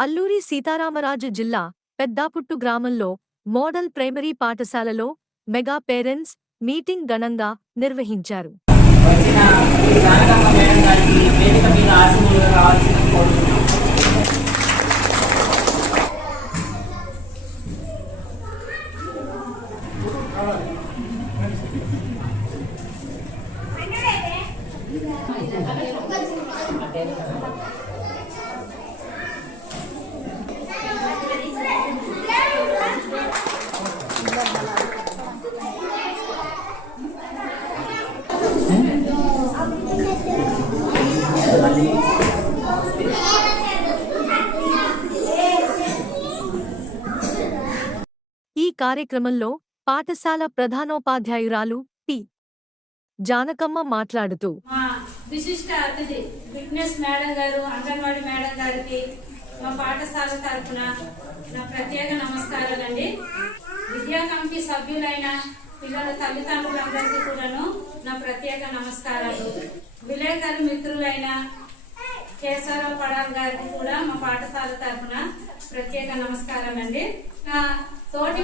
అల్లూరి సీతారామరాజు జిల్లా పెద్దాపుట్టు గ్రామంలో model primary పాఠశాలలో మెగా పేరెంట్స్ మీటింగ్ ఘనంగా నిర్వహించారు Thank you. ఈ కార్యక్రమంలో పాఠశాల ప్రధానోపాధ్యాయురాలు పి. జానకమ్మ మాట్లాడుతూ విశిష్ట అతిథి ఫిట్నెస్ మేడం గారు అంగన్వాడీ మేడం గారికి మా పాఠశాల తరఫున నా ప్రత్యేక నమస్కారాలండి. విద్యా కమిటీ సభ్యులైన పిల్లల తల్లిదండ్రులందరికీ కూడాను నా ప్రత్యేక నమస్కారాలు. విలేకరు మిత్రులైన కేశవరావు పడాల్ గారికి కూడా మా పాఠశాల తరఫున ప్రత్యేక నమస్కారం అండి. నా తోటి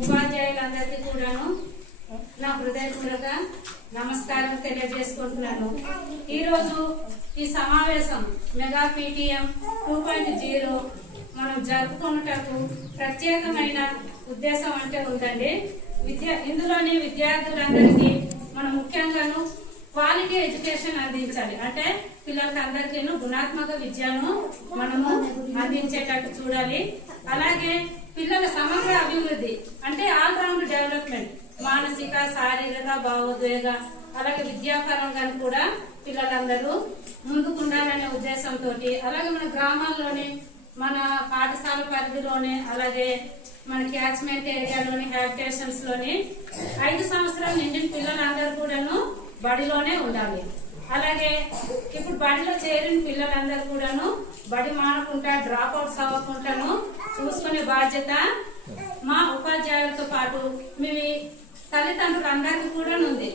ఉపాధ్యాయులందరికీ కూడాను నా హృదయపూర్వక నమస్కారం తెలియజేసుకుంటున్నాను. ఈరోజు ఈ సమావేశం mega PTM two point zero మనం జరుపుకున్నటకు ప్రత్యేకమైన ఉద్దేశం అంటే ఉందండి. విద్య ఇందులోని విద్యార్థులందరికీ మనం ముఖ్యంగాను క్వాలిటీ ఎడ్యుకేషన్ అందించాలి. అంటే పిల్లలకి అందరికీ గుణాత్మక విద్యను మనము అందించేటట్టు చూడాలి. అలాగే పిల్లల సమగ్ర అభివృద్ధి అంటే ఆల్ రౌండ్ డెవలప్మెంట్ మానసిక శారీరక భావోద్వేగ అలాగే విద్యాపరంగా కూడా పిల్లలందరూ ముందుకుండాలనే ఉద్దేశంతో అలాగే మన గ్రామాల్లోనే మన పాఠశాల పరిధిలోనే అలాగే మన క్యాచ్మెంట్ ఏరియాలోని హ్యాబిటేషన్స్లోని ఐదు సంవత్సరాలు నిండిన పిల్లలందరూ కూడాను బడిలోనే ఉండాలి. అలాగే ఇప్పుడు బడిలో చేరిన పిల్లలందరూ కూడాను బడి మానకుండా డ్రాప్ అవుట్స్ అవ్వకుండాను చూసుకునే బాధ్యత మా ఉపాధ్యాయులతో పాటు మీ తల్లిదండ్రులందరికీ కూడా ఉంది